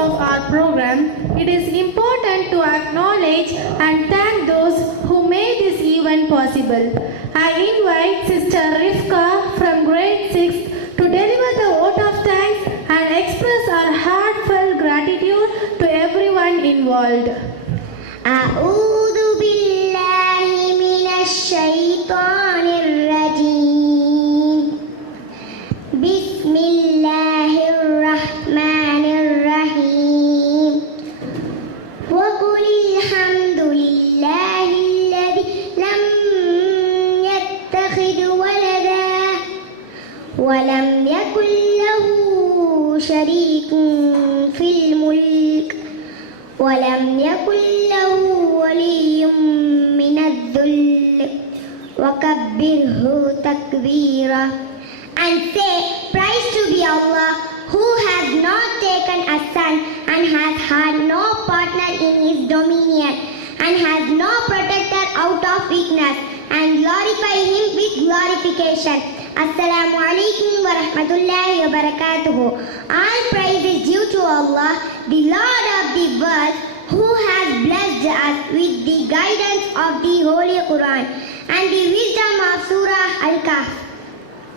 of our program, it is important to acknowledge and thank those who made this event possible. I invite Sister Rifka from grade 6 to deliver the vote of thanks and express our heartfelt gratitude to everyone involved. أعوذ بالله من الشيطان الرجيم بسم الله الرحمن الرحيم وقل الحمد لله الذي لم يتخذ ولدا ولم يكن له شريك في الملك ولم يكن له ولي من الذل وكبره تكبيرا. And say, praise to be Allah, who has not taken a son and has had no partner in his dominion and has no protector out of weakness, and glorify him with glorification. Assalamu alaikum wa rahmatullahi wa barakatuhu. All praise is due to Allah, the Lord of the world, who has blessed us with the guidance of the Holy Quran and the wisdom of Surah Al-Kahf.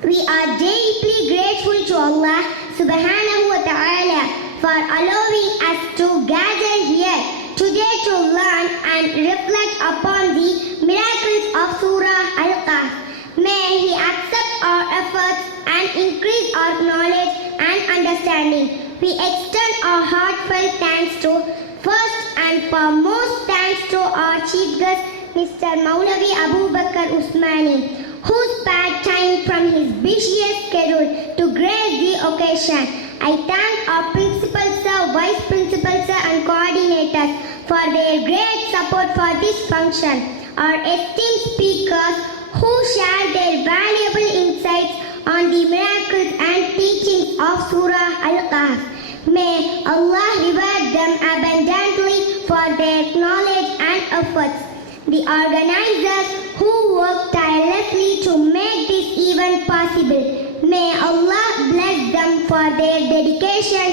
We are deeply grateful to Allah subhanahu wa ta'ala for allowing us to gather here today to learn and reflect upon the miracles of Surah Al-Kahf. May He accept our efforts and increase our knowledge and understanding. We extend our heartfelt thanks to first and foremost thanks to our chief guest, Mr. Maulavi Abu Bakr Usmani, who spared time from his busiest schedule to grace the occasion. I thank our principal sir, vice principal sir and coordinators for their great support for this function. Our esteemed speakers who shared their valuable insights on the miracles and teachings of Surah Al-Kahf. May Allah reward them abundantly for their knowledge and efforts. The organizers who worked tirelessly to make this event possible. May Allah bless them for their dedication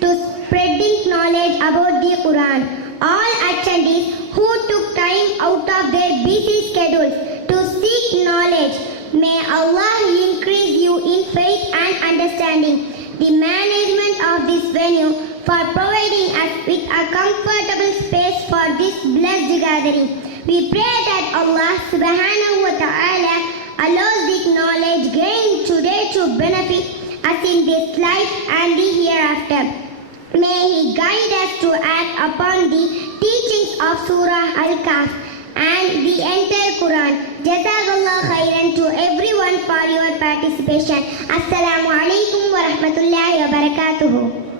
to spreading knowledge about the Quran. All attendees who took time out of their busy schedules to seek knowledge. May Allah increase you in faith and understanding. The management of this venue for providing us with a comfortable space for this blessed gathering. We pray that Allah subhanahu wa ta'ala allows this knowledge gained today to benefit us in this life and the hereafter. May He guide us to act upon the teachings of Surah Al-Kahf and the entire Quran. Jazakallah khairan to everyone for your participation. Assalamu alaikum wa rahmatullahi wa barakatuhu.